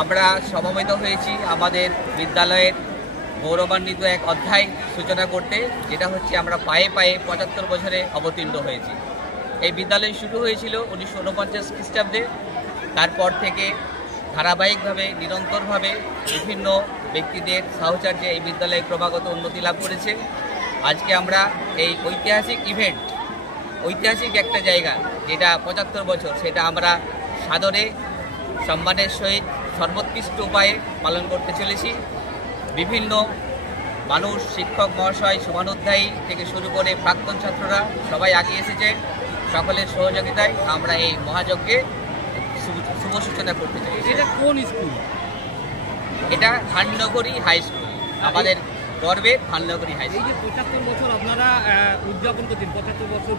আমরা সমবেত হয়েছি আমাদের বিদ্যালয়ের গৌরবান্বিত এক অধ্যায় সূচনা করতে, যেটা হচ্ছে আমরা পায়ে পায়ে ৭৫ বছরে অবতীর্ণ হয়েছি। এই বিদ্যালয় শুরু হয়েছিল ১৯৪৯ খ্রিস্টাব্দে। তারপর থেকে ধারাবাহিকভাবে নিরন্তরভাবে বিভিন্ন ব্যক্তিদের সাহচর্যে এই বিদ্যালয় ক্রমাগত উন্নতি লাভ করেছে। আজকে আমরা এই ঐতিহাসিক ইভেন্ট, ঐতিহাসিক একটা জায়গা যেটা ৭৫ বছর, সেটা আমরা সাদরে সম্মানের সহিত সর্বোৎকৃষ্ট উপায়ে পালন করতে চলেছি। বিভিন্ন মানুষ, শিক্ষক মহাশয়, শুভানুধ্যায়ী থেকে শুরু করে প্রাক্তন ছাত্ররা সবাই আগিয়ে এসেছে। সকলের সহযোগিতায় আমরা এই মহাযজ্ঞে শুভ সূচনা করতে চাই। এটা কোন স্কুল? এটা ধাননগরী হাই স্কুল, আমাদের গর্বের ধাননগরী হাই স্কুল। এই যে ৭৫ বছর আপনারা উদযাপন করছেন, ৭৫ বছর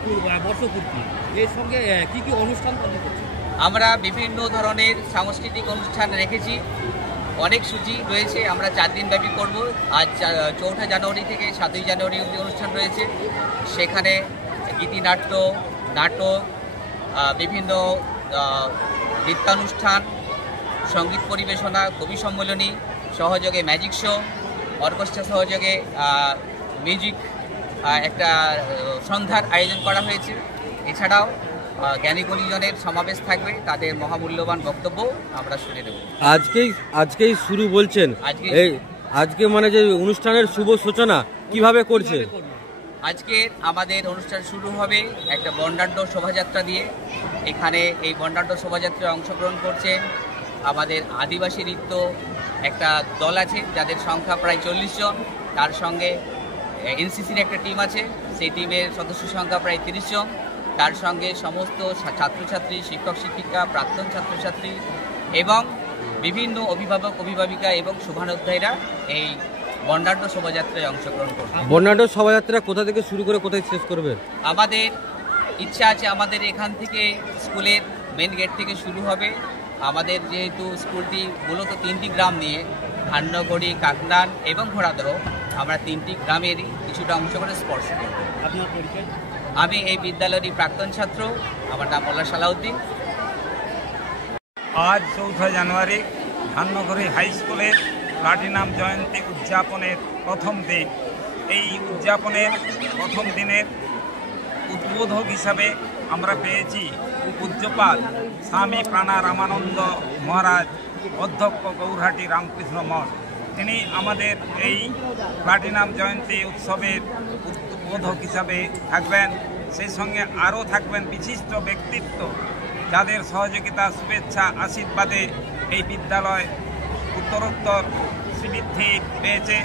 বর্ষপূর্তি, এর সঙ্গে কি কি অনুষ্ঠান পালন করছেন? আমরা বিভিন্ন ধরনের সাংস্কৃতিক অনুষ্ঠান রেখেছি, অনেক সূচি রয়েছে। আমরা 4 দিন ব্যাপী করব। আজ ৪ঠা জানুয়ারি থেকে ৭ই জানুয়ারি অবধি অনুষ্ঠান রয়েছে। সেখানে গীতিনাট্য, নাটক, বিভিন্ন নৃত্যানুষ্ঠান, সঙ্গীত পরিবেশনা, কবি সম্মেলনী, সহযোগে ম্যাজিক শো, অর্কেস্ট্রা সহযোগে মিউজিক একটা সন্ধ্যার আয়োজন করা হয়েছে। এছাড়াও জ্ঞানী গুণীজনের সমাবেশ থাকবে, তাদের মহামূল্যবান বক্তব্য আমরা শুনে নেব। আজকেই শুরু বলছেন, আজকে মানে যে অনুষ্ঠানের শুভ সূচনা কিভাবে করছে? আজকে আমাদের অনুষ্ঠান শুরু হবে একটা বর্ণাঢ্য শোভাযাত্রা দিয়ে। এখানে এই বর্ণাঢ্য শোভাযাত্রায় অংশগ্রহণ করছেন আমাদের আদিবাসী নৃত্য একটা দল আছে, যাদের সংখ্যা প্রায় ৪০ জন। তার সঙ্গে এনসিসির একটা টিম আছে, সেই টিমের সদস্য সংখ্যা প্রায় ৩০ জন। তার সঙ্গে সমস্ত ছাত্রছাত্রী, শিক্ষক শিক্ষিকা, প্রাক্তন ছাত্রছাত্রী এবং বিভিন্ন অভিভাবক অভিভাবিকা এবং শুভানুধ্যায়ীরা এই বর্ণাঢ্য শোভাযাত্রায় অংশগ্রহণ করবে। বর্ণাঢ্য শোভাযাত্রা কোথা থেকে শুরু করে কোথায় শেষ করবে? আমাদের ইচ্ছা আছে আমাদের এখান থেকে স্কুলের মেন গেট থেকে শুরু হবে। আমাদের যেহেতু স্কুলটি মূলত 3টি গ্রাম নিয়ে, ধাননগরী, কাকনান এবং ঘোড়াদহ, আমরা 3টি গ্রামেরই কিছুটা অংশ করে স্পর্শ করব। আপনার পরিচয়? আমি এই বিদ্যালয়েরই প্রাক্তন ছাত্র, আমার নাম মোল্লা সালাউদ্দিন। আজ ৪ঠা জানুয়ারি ধাননগরী হাই স্কুলের প্লাটিনাম জয়ন্তী উদযাপনের প্রথম দিন। এই উদযাপনের প্রথম দিনের উদ্বোধক হিসাবে আমরা পেয়েছি পূজ্যপাদ স্বামী প্রাণা রামানন্দ মহারাজ, অধ্যক্ষ গৌরহাটি রামকৃষ্ণ মঠ। তিনি আমাদের এই প্লাটিনাম জয়ন্তী উৎসবের উদ্বোধক হিসাবে থাকবেন। সেই সঙ্গে আরও থাকবেন বিশিষ্ট ব্যক্তিত্ব, যাদের সহযোগিতা, শুভেচ্ছা, আশীর্বাদে এই বিদ্যালয় উত্তরোত্তর শ্রীবৃদ্ধি পেয়েছে।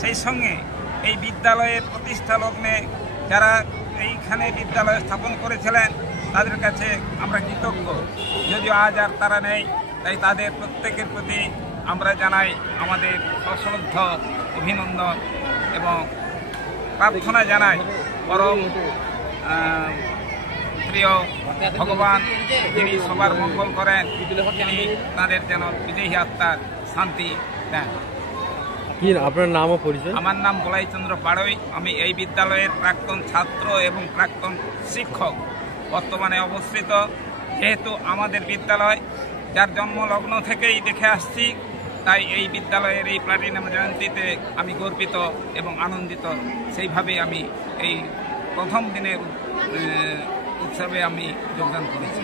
সেই সঙ্গে এই বিদ্যালয়ের প্রতিষ্ঠা লগ্নে যারা এইখানে বিদ্যালয় স্থাপন করেছিলেন, তাদের কাছে আমরা কৃতজ্ঞ। যদিও আজ আর তারা নেই, তাই তাদের প্রত্যেকের প্রতি আমরা জানাই আমাদের সশ্রদ্ধ অভিনন্দন এবং প্রার্থনা জানাই পরম প্রিয় ভগবান, যিনি সবার মঙ্গল করেন, তিনি তাদের যেন বিদেহী আত্মার শান্তি দেন। কি আপনার নাম ও পরিচয়? আমার নাম বলাইচন্দ্র পাড়ই। আমি এই বিদ্যালয়ের প্রাক্তন ছাত্র এবং প্রাক্তন শিক্ষক, বর্তমানে অবস্থিত। যেহেতু আমাদের বিদ্যালয় যার জন্মলগ্ন থেকেই দেখে আসছি, তাই এই বিদ্যালয়ের এই প্লাটিনাম জয়ন্তীতে আমি গর্বিত এবং আনন্দিত। সেইভাবেই আমি এই প্রথম দিনের উৎসবে আমি যোগদান করেছি।